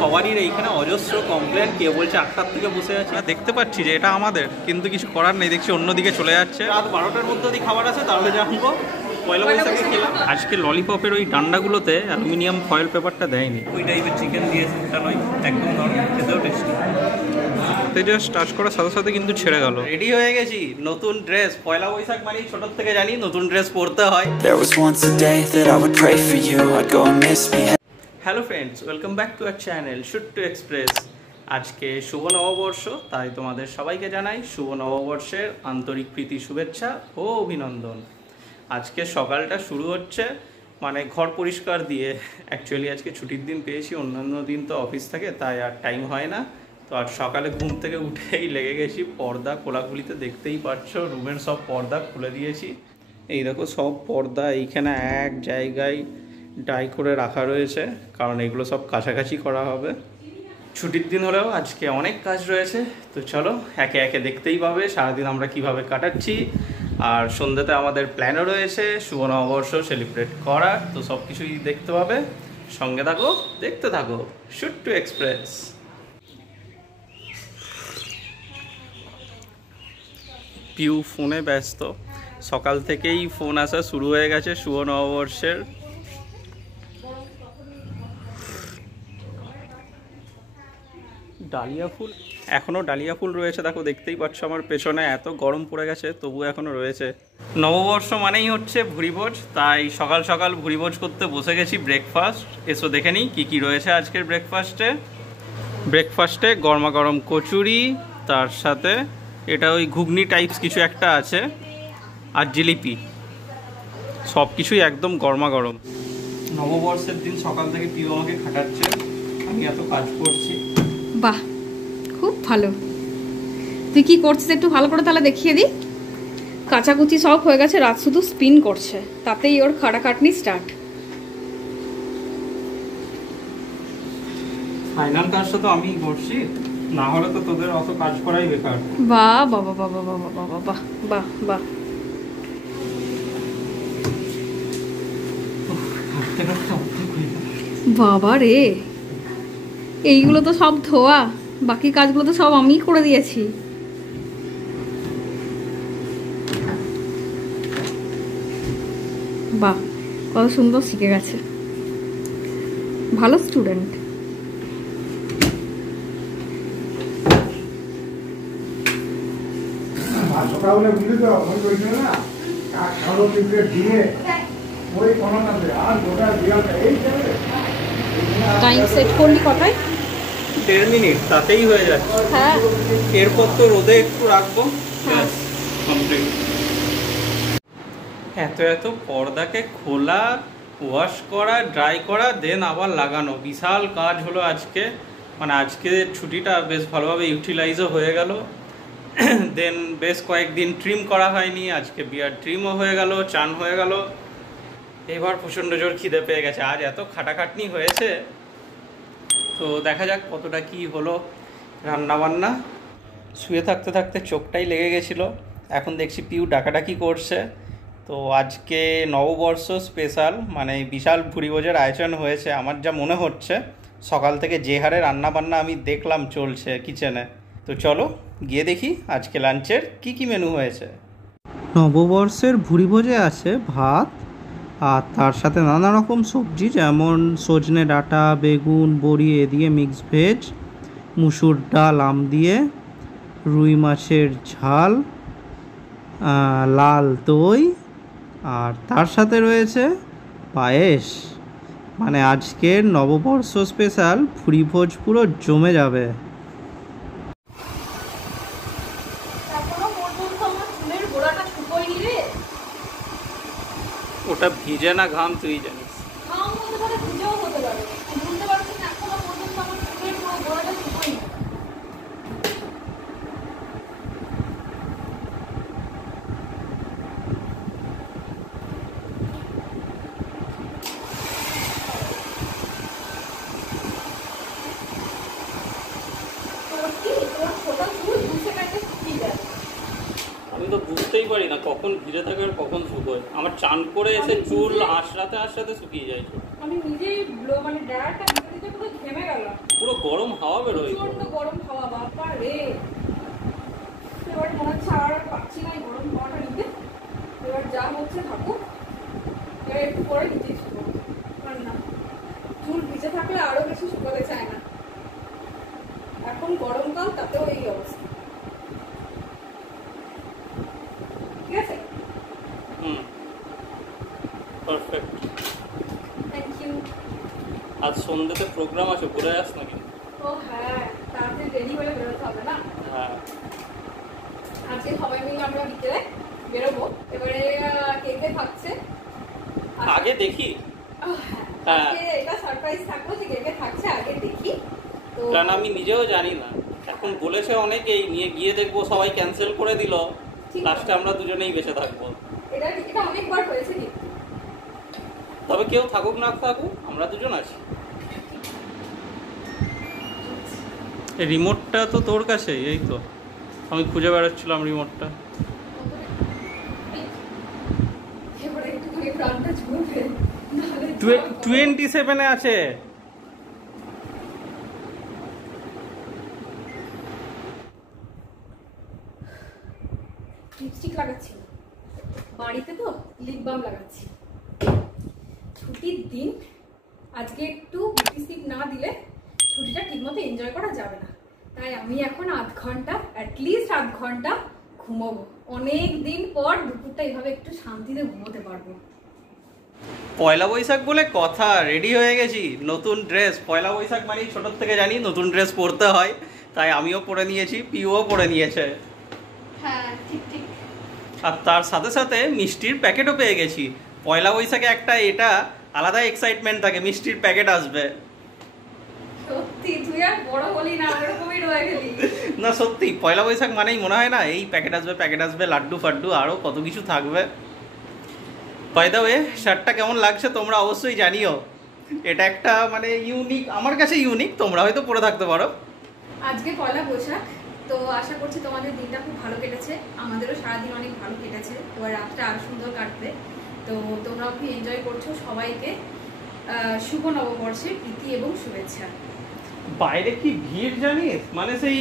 সবারই এইখানে অজস্র কমপ্লেন, কেউ বলছে 8টার থেকে বসে আছে। দেখতে পাচ্ছি যে এটা আমাদের, কিন্তু কিছু করার নেই, দেখছি অন্যদিকে চলে যাচ্ছে। রাত 12টার মধ্যে যদি খাবার আছে তাহলে জানবো। পয়লা বৈশাখে খেলাম। আজকে ললিপপের ওই ডান্ডাগুলোতে অ্যালুমিনিয়াম ফয়েল পেপারটা দেয়নি, ওই টাইপের চিকেন দিয়েছে, এটা নয় একদম নরম, খেতেও টেস্টি। জাস্ট টাচ করার সাথে সাথে কিন্তু ছেড়ে গেল। রেডি হয়ে গেছি, নতুন ড্রেস। পয়লা বৈশাখ মানে ছোট থেকে জানি নতুন ড্রেস পরতে হয়। Hello friends, welcome back to our channel shoot to express. আজকে শুভ নববর্ষ, তাই তোমাদের সবাইকে জানাই শুভ নববর্ষের আন্তরিক প্রীতি, শুভেচ্ছা ও অভিনন্দন। আজকে সকালটা শুরু হচ্ছে মানে ঘর পরিষ্কার দিয়ে। অ্যাকচুয়ালি আজকে ছুটির দিন পেয়েছি, অন্যান্য দিন তো অফিস থাকে, তাই আর টাইম হয় না। তো আর সকালে ঘুম থেকে উঠেই লেগে গেছি পর্দা খোলাখুলিতে। দেখতেই পাচ্ছ রুমের সব পর্দা খুলে দিয়েছি। এই দেখো সব পর্দা এইখানে এক জায়গায় ডাই করে রাখা রয়েছে, কারণ এগুলো সব কাছাকাছি করা হবে। ছুটির দিন হলেও আজকে অনেক কাজ রয়েছে, তো চলো একে একে দেখতেই পাবে সারাদিন আমরা কিভাবে কাটাচ্ছি। আর সন্ধ্যাতে আমাদের প্ল্যানও রয়েছে শুভ নববর্ষ সেলিব্রেট করার, তো সব কিছুই দেখতে পাবে। সঙ্গে থাকো, দেখতে থাকো শুট টু এক্সপ্রেস। পিউ ফোনে ব্যস্ত, সকাল থেকেই ফোন আসা শুরু হয়ে গেছে শুভ নববর্ষের। ডালিয়া ফুল, এখনও ডালিয়া ফুল রয়েছে, দেখো দেখতেই পাচ্ছ আমার পেছনে। এত গরম পড়ে গেছে তবু এখনও রয়েছে। নববর্ষ মানেই হচ্ছে ভুরিভোজ, তাই সকাল সকাল ভুরিভোজ করতে বসে গেছি। ব্রেকফাস্ট এসো দেখে নিই কী কী রয়েছে আজকের ব্রেকফাস্টে গরমা গরম কচুরি, তার সাথে এটা ওই ঘুগনি টাইপস কিছু একটা আছে, আর জিলিপি। সব কিছুই একদম গরমা গরম। নববর্ষের দিন সকাল থেকে পিউ আমাকে খাটাচ্ছে, আমি এত কাজ করছি। বাহ, খুব ভালো। তুই কি করছিস একটু ভালো করে তাহলে দেখিয়ে দি। কাচাকুচি সব হয়ে গেছে, রাত শুধু স্পিন করছে, তাতেই ওর খাটাখাটনি স্টার্ট। ফাইনাল কাজটা তো আমি করছি, না হলে তো তোদের অত কাজ করাই বেকার। বাহ বাবা বাবা বাবা বাবা বাহ বাহ বাহ। বাবা রে, এইগুলো তো সব ধোয়া, বাকি কাজগুলো তো সব আমিই করে দিয়েছি। বাহ, কত সুন্দর শিখে গেছে, ভালো স্টুডেন্ট। টাইম সেট করলি কটায়? 1.5 মিনিট, তাতেই হয়ে যাচ্ছে। হ্যাঁ, এরপর তো রোদে একটু রাখবো। এত এত পর্দাকে খোলা, ওয়াশ করা, ড্রাই করা, দেন আবার লাগানো, বিশাল কাজ হলো আজকে। মানে আজকে ছুটিটা বেশ ভালোভাবে ইউটিলাইজও হয়ে গেল। দেন বেশ কয়েকদিন ট্রিম করা হয়নি, আজকে বিয়ার ট্রিমও হয়ে গেল, চান হয়ে গেল। এবার প্রচণ্ড জোর খিদে পেয়ে গেছে, আজ এত খাটাখাটনি হয়েছে। তো দেখা যাক কতটা কি হলো রান্নাবান্না। শুয়ে থাকতে থাকতে চোখটাই লেগে গেছিলো, এখন দেখছি পিউ ডাকাডাকি করছে। তো আজকে নববর্ষ স্পেশাল, মানে বিশাল ভুরিভোজের আয়োজন হয়েছে আমার যা মনে হচ্ছে। সকাল থেকে যে হারে রান্নাবান্না আমি দেখলাম চলছে কিচেনে। তো চলো গিয়ে দেখি আজকে লাঞ্চের কি কি মেনু হয়েছে। নববর্ষের ভুরিভোজে আছে ভাত, আর তার সাথে নানা রকম সবজি, যেমন সজনে ডাঁটা, বেগুন, বড়ি এ দিয়ে মিক্স ভেজ, মুসুর ডাল আম দিয়ে, রুই মাছের ঝাল, লাল দই, আর তার সাথে রয়েছে পায়েস। মানে আজকের নববর্ষ স্পেশাল ভুরিভোজ পুরো জমে যাবে। ওটা ভিজে না ঘাম, তুই জানিস। আমি তো বুঝতেই পারি না কখন ভিজে থাকে আর কখন শুকোয়। আমার চান করে এসে চুল আশরাতে শুকিয়ে যায়। আমি নিজেই মানে ড্রায়ারটা ভিতরে পুরো ঘেমে গেল, পুরো গরম হাওয়া বেরোয়। প্রচন্ড গরম হাওয়া, বাবা রে। এবার মনে হচ্ছে আর পাচ্ছি না এই গরম হাওয়াটা নিতে। এবার যা হচ্ছে থাকুক, এবার একটু পরে নিতে শুকো। আর না, চুল ভিজে থাকলে আরো বেশি শুকাতে চায় না। এখন গরমকাল, তাতেও এই অবস্থা। ঠিক আছে, পারফেক্ট। Thank you. আজ সন্ধ্যেতে প্রোগ্রাম আছে, ঘুরে যাস নাকি? ও হ্যাঁ, তাড়াতাড়ি রেডি হয়ে বেরোতে হবে না? হ্যাঁ, আজকে সবাই মিলে আমরা বিকেলে বেরোবো। এবারে কে কে থাকছে আগে দেখি। হ্যাঁ, আজকে এটা সারপ্রাইজ থাকবো যে কে কে থাকছে আগে দেখি। তো কারণ আমি নিজেও জানি না, এখন বলেছে অনেকেই, নিয়ে গিয়ে দেখবো সবাই ক্যান্সেল করে দিল, লাস্টে আমরা দুজনেই বেঁচে থাকবো। এটা অনেকবার হয়েছে কি? তবে কেউ থাকুক না থাকুক, আমরা দুজন আছি। রিমোটটা তো তোর কাছে, এই তো আমি খুঁজে বেড়াচ্ছিলাম রিমোটটা। এবারে একটুখানি প্রাণটা ঝুঁকবে, নাহলে 27-এ আছে। লিপস্টিক লাগাচ্ছি না, বাড়িতে তো লিপ বাম লাগাচ্ছি। ছুটির দিন আজকে একটু লিপস্টিক না দিলে ছুটিটা ঠিকমতো এনজয় করা যাবে না। তাই আমি এখন আধ ঘন্টা, অ্যাটলিস্ট আধ ঘন্টা ঘুমোবো। অনেক দিন পর দুপুরটা এইভাবে একটু শান্তিতে ঘুমোতে পারবো। পয়লা বৈশাখ বলে কথা, রেডি হয়ে গেছি, নতুন ড্রেস। পয়লা বৈশাখ মানে ছোটোর থেকে জানি নতুন ড্রেস পরতে হয়, তাই আমিও পরে নিয়েছি, পিউও পরে নিয়েছে। হ্যাঁ ঠিক ঠিক। আর তার সাথে সাথে মিষ্টির প্যাকেটও পেয়ে গেছি। পয়লা বৈশাখে একটা এটা আলাদা এক্সাইটমেন্ট থাকে, মিষ্টির প্যাকেট আসবে। সত্যি তুই আর বড় হলি না, ওরকমই রয়ে গেলি। না সত্যি, পয়লা বৈশাখ মানেই মনে হয় না এই প্যাকেট আসবে, লাড্ডু ফাড্ডু আরও কত কিছু থাকবে। বাই দ্য ওয়ে, শার্টটা কেমন লাগছে তোমরা অবশ্যই জানিও। এটা একটা মানে ইউনিক, আমার কাছে ইউনিক, তোমরা হয়তো পরে থাকতে পারো। আজকে পয়লা বৈশাখ, তো আশা করছি তোমাদের দিনটা খুব ভালো কেটেছে। আমাদেরও সারাদিন অনেক ভালো কেটেছে, এবার রাতটা আরো সুন্দর কাটবে। তো তোমরাও কি এনজয় করছো? সবাইকে শুভ নববর্ষের প্রীতি এবং শুভেচ্ছা। বাইরে কি ভিড় জানিস, মানে সেই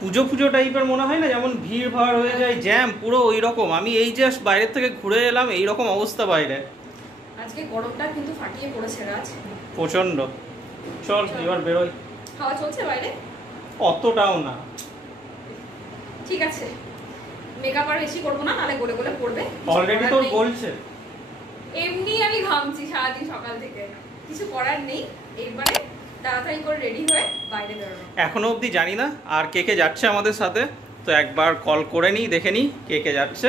পুজো টাইপের মনে হয় না, যেমন ভিড় ভাড় হয়ে যায়, জ্যাম পুরো ওই রকম। আমি এই জাস্ট বাইরের থেকে ঘুরে এলাম, এই রকম অবস্থা বাইরে। আজকে গরমটা কিন্তু ফাটিয়ে পড়েছে রাজ, প্রচন্ড। চল এবার বেরোই। হাওয়া চলছে বাইরে? অতটাও না। ঠিক আছে, মেকআপ আর বেশি করবো না, নাহলে গলে গলে পড়বে। অলরেডি তো বলছে। এমনি আমি ঘামছি সারাদিন সকাল থেকে, কিছু করার নেই। এবারে তাড়াতাড়ি করে রেডি হয়ে বাইরে বেরোনো। এখনো অবধি জানি না আর কে কে যাচ্ছে আমাদের সাথে, তো একবার কল করে নিই, দেখে নিই কে কে যাচ্ছে,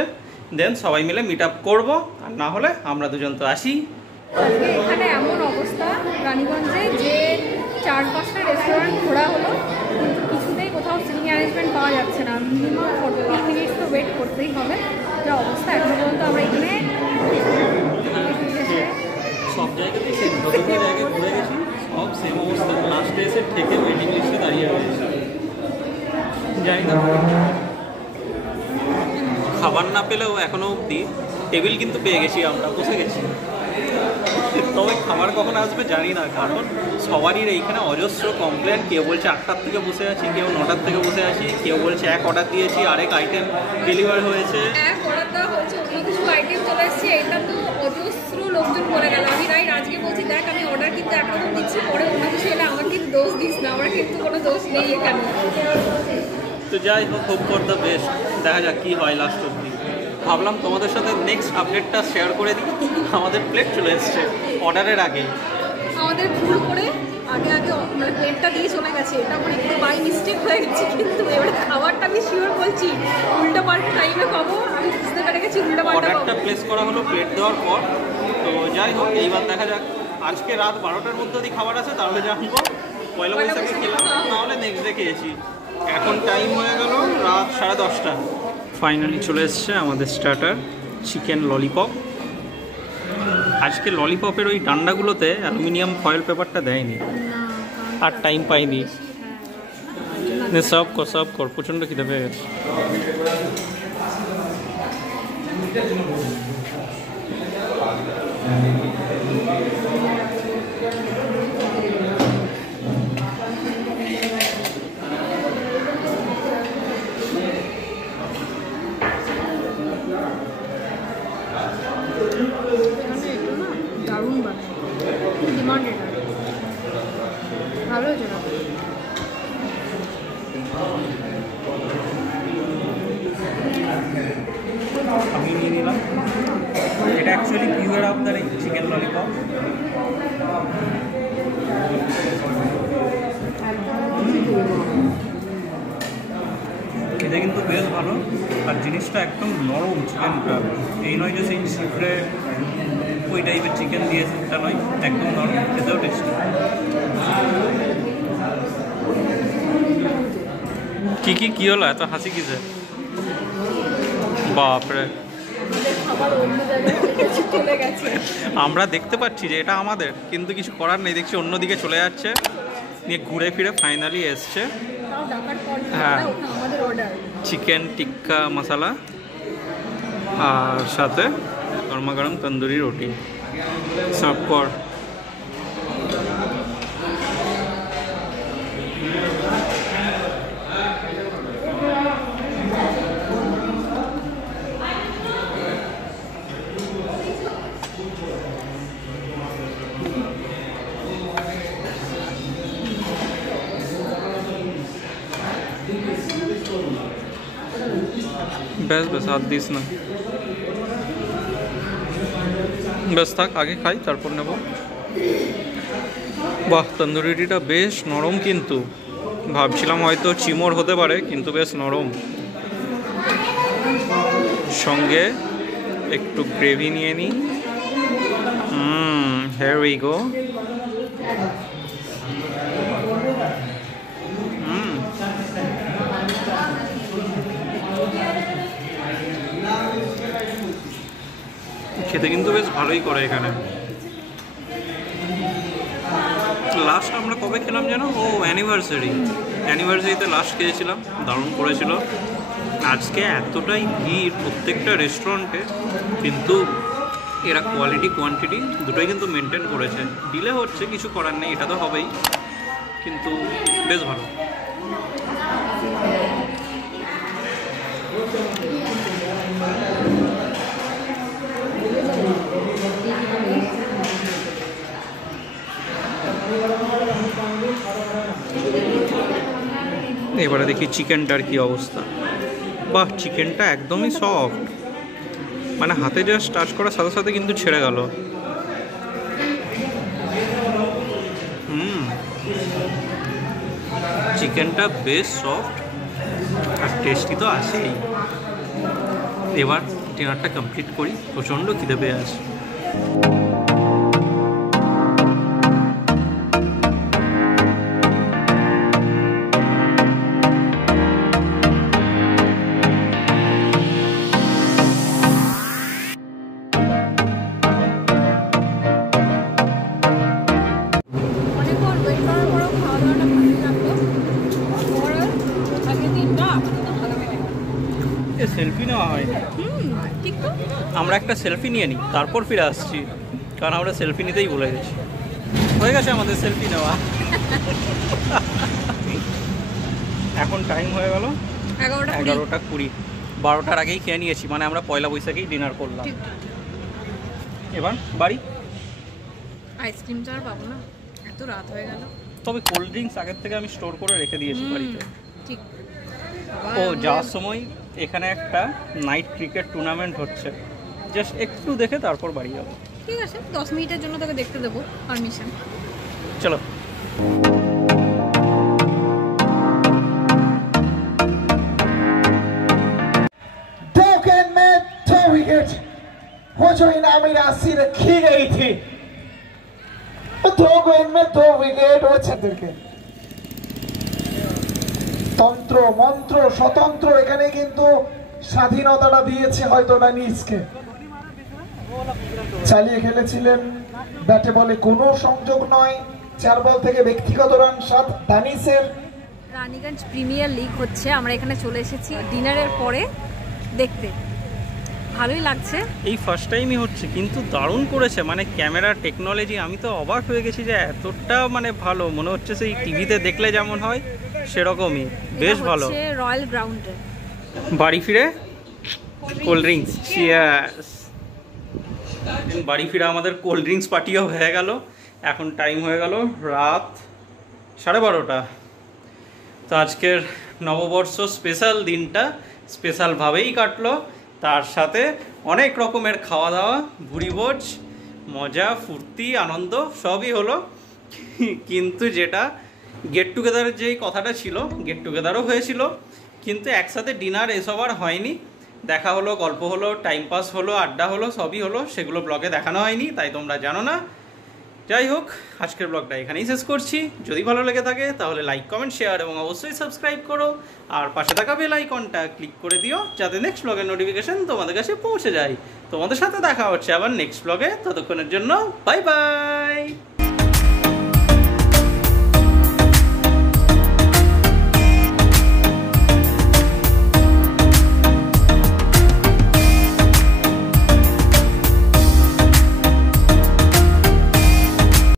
দেন সবাই মিলে মিট আপ করবো। আর না হলে আমরা দুজন তো আসি। আজকে এখানে এমন অবস্থা রানীগঞ্জে যে 4-5টা রেস্টুরেন্ট ঘোরা হলো, কিন্তু কিছুতেই কোথাও সিটিং অ্যারেঞ্জমেন্ট পাওয়া যাচ্ছে না। মিনিমাম 40 মিনিটস তো ওয়েট করতেই হবে। যা অবস্থা, এখনো পর্যন্ত আমরা এখানে সব জায়গাতেই সেম, যতগুলো জায়গায় ঘুরে গেছি সব সেম অবস্থা, লাস্টে এসে ঠেকে ওয়েটিং লিস্টে দাঁড়িয়ে রয়েছে। জানি না, খাবার না পেলেও এখনো অবধি টেবিল কিন্তু পেয়ে গেছি, আমরা বসে গেছি। তবে খাবার কখন আসবে জানি না, কারণ সবারই এইখানে অজস্র কমপ্লেন। কেউ বলছে 8টার থেকে বসে আছি, কেউ 9টার থেকে বসে আছি, কেউ বলছে এক অর্ডার দিয়েছি আরেক আইটেম ডেলিভার হয়েছে। এক অর্ডার দেওয়া হয়েছে, অন্য কিছু আইটেম চলে এসেছে। এটা তো অজস্র লোকজন বলে গেল। আমি রাইট আজকে বলছি, দেখ আমি অর্ডার কিন্তু একরকম দিচ্ছি, পরে অন্য কিছু এলে আমার কিন্তু দোষ দিস না, আমার কিন্তু কোনো দোষ নেই এখানে। তো যাই হোক, হোপ ফর দ্য বেস্ট, দেখা যাক কী হয় লাস্ট অবধি। ভাবলাম তোমাদের সাথে নেক্সট আপডেটটা শেয়ার করে দিই। আমাদের প্লেট চলে এসছে অর্ডারের আগে। আমাদের ভুল করে আগে মানে প্লেটটা দিয়ে চলে গেছে, এটা আমার একটু বাই মিস্টেক হয়ে গেছে। কিন্তু এবারে খাবারটা আমি শিওর বলছি উল্টো পাল্টা টাইমে খাবো, আমি বুঝতে পেরে গেছি উল্টো পাল্টা। অর্ডারটা প্লেস করা হলো প্লেট দেওয়ার পর। তো যাই হোক, এইবার দেখা যাক, আজকে রাত 12টার মধ্যে যদি খাবার আছে তাহলে জানবো পয়লা বৈশাখে খেলাম, নাহলে নেক্সট ডে খেয়েছি। এখন টাইম হয়ে গেল রাত 10:30। ফাইনালি চলে এসছে আমাদের স্টার্টার, চিকেন ললিপপ। আজকে ললিপপের ওই ডান্ডাগুলোতে অ্যালুমিনিয়াম ফয়েল পেপারটা দেয়নি, আর টাইম পাইনি। সব কর, প্রচণ্ড খিদে পেয়ে গেছে। হয়েছে না। আমি নিয়ে নিলাম, এটা অ্যাকচুয়ালি পিওর আপনার এই চিকেন ললিপপ। খেতে কিন্তু বেশ ভালো, আর জিনিসটা একদম নরম চিকেনটা, এই নয় যে সেই সিফ্রে ওই টাইপের চিকেন দিয়েছে, সেটা নয়, একদম নরম, খেতেও টেস্টি। কি হলো এত হাসি কিসে? বাপরে, আমরা দেখতে পাচ্ছি যে এটা আমাদের, কিন্তু কিছু করার নেই, দেখছি অন্যদিকে চলে যাচ্ছে, নিয়ে ঘুরে ফিরে ফাইনালি এসছে। হ্যাঁ, চিকেন টিক্কা মশলা আর সাথে গরমা গরম তন্দুরি রুটি। সার্ভ কর। ব্যাস ব্যাস, হাত দিস না, ব্যাস থাক, আগে খাই তারপর নেব। বাহ, তন্দুরি রুটিটা বেশ নরম, কিন্তু ভাবছিলাম হয়তো চিমড় হতে পারে, কিন্তু বেশ নরম। সঙ্গে একটু গ্রেভি নিয়ে নিই। here we go। খেতে কিন্তু বেশ ভালোই করে এখানে। লাস্ট আমরা কবে খেলাম যেন? ও অ্যানিভার্সারিতে লাস্ট খেয়েছিলাম, দারুণ করেছিল। আজকে এতটাই ভিড় প্রত্যেকটা রেস্টুরেন্টে, কিন্তু এরা কোয়ালিটি কোয়ান্টিটি দুটোই কিন্তু মেনটেন করেছে। ডিলে হচ্ছে, কিছু করার নেই, এটা তো হবেই, কিন্তু বেশ ভালো। এবারে দেখি চিকেনটার কি অবস্থা। বাহ, চিকেনটা একদমই সফট, মানে হাতে জাস্ট টাচ করার সাথে সাথে কিন্তু ছেড়ে গেল। চিকেনটা বেশ সফট আর টেস্টি তো আছেই। এবার ডিনারটা কমপ্লিট করি, প্রচণ্ড খিদে পেয়ে আছে। সেলফি নেওয়া হয়, ঠিক তো, আমরা একটা সেলফি নিয়ে নিই, তারপর ফিরে আসছি, কারণ আমরা সেলফি নিতেই ভুলে গেছি। হয়ে গেছে আমাদের সেলফি নেওয়া। এখন টাইম হয়ে গেল 11:20, 12টার আগেই খেয়ে নিয়েছি, মানে আমরা পয়লা বৈশাখেই ডিনার করলাম। এবার বাড়ি। আইসক্রিম তো আর পাবো না, এত রাত হয়ে গেল। তবে কোল্ড ড্রিঙ্কস আগের থেকে আমি স্টোর করে রেখে দিয়েছি বাড়িতে। ঠিক। ও, যাওয়ার সময় এখানে একটা নাইট ক্রিকেট টুর্নামেন্ট হচ্ছে, জাস্ট একটু দেখে তারপর বাড়ি যাবো। ঠিক আছে, 10 মিনিটের জন্য তোকে দেখতে দেবো, পারমিশন। চলো। वो जो इनामी राशि रखी गई थी, वो 2 गेंद में 2 विकेट वो छतर के। তন্ত্র মন্ত্র স্বতন্ত্র এখানে কিন্তু স্বাধীনতাটা দিয়েছে হয়তো ডানিসকে। চালিয়ে খেলেছিলেন, ব্যাটে বলে কোনো সংযোগ নয়, 4 বল থেকে ব্যক্তিগত রান 7 ডানিসের। রানীগঞ্জ প্রিমিয়ার লিগ হচ্ছে, আমরা এখানে চলে এসেছি ডিনারের পরে দেখতে। ভালোই লাগছে, এই ফার্স্ট টাইমই হচ্ছে, কিন্তু দারুণ করেছে, মানে ক্যামেরার টেকনোলজি আমি তো অবাক হয়ে গেছি যে এতটা মানে ভালো, মনে হচ্ছে সেই টিভিতে দেখলে যেমন হয় সেরকমই, বেশ ভালো। রয়্যাল গ্রাউন্ডে বাড়ি ফিরে কোল্ড ড্রিঙ্কস, চিয়ার্স। বাড়ি ফিরে আমাদের কোল্ড ড্রিঙ্কস পার্টিও হয়ে গেল। এখন টাইম হয়ে গেল রাত 12:30। তো আজকের নববর্ষ স্পেশাল দিনটা স্পেশালভাবেই কাটলো, তার সাথে অনেক রকমের খাওয়া দাওয়া, ভুরিভোজ, মজা ফুর্তি আনন্দ সবই হলো। কিন্তু যেটা গেট টুগেদারের যেই কথাটা ছিল, গেট টুগেদারও হয়েছিল, কিন্তু একসাথে ডিনার এসব আর হয়নি। দেখা হলো, গল্প হলো, টাইম পাস হলো, আড্ডা হলো, সবই হলো, সেগুলো ব্লগে দেখানো হয়নি, তাই তোমরা জানো না। যাই হোক, আজকের ব্লগটা এখানেই শেষ করছি। যদি ভালো লেগে থাকে তাহলে লাইক, কমেন্ট, শেয়ার এবং অবশ্যই সাবস্ক্রাইব করো। আর পাশে থাকা বেল আইকনটা ক্লিক করে দিও যাতে নেক্সট ব্লগের নোটিফিকেশন তোমাদের কাছে পৌঁছে যায়। তোমাদের সাথে দেখা হচ্ছে আবার নেক্সট ব্লগে, ততক্ষণের জন্য বাই বাই।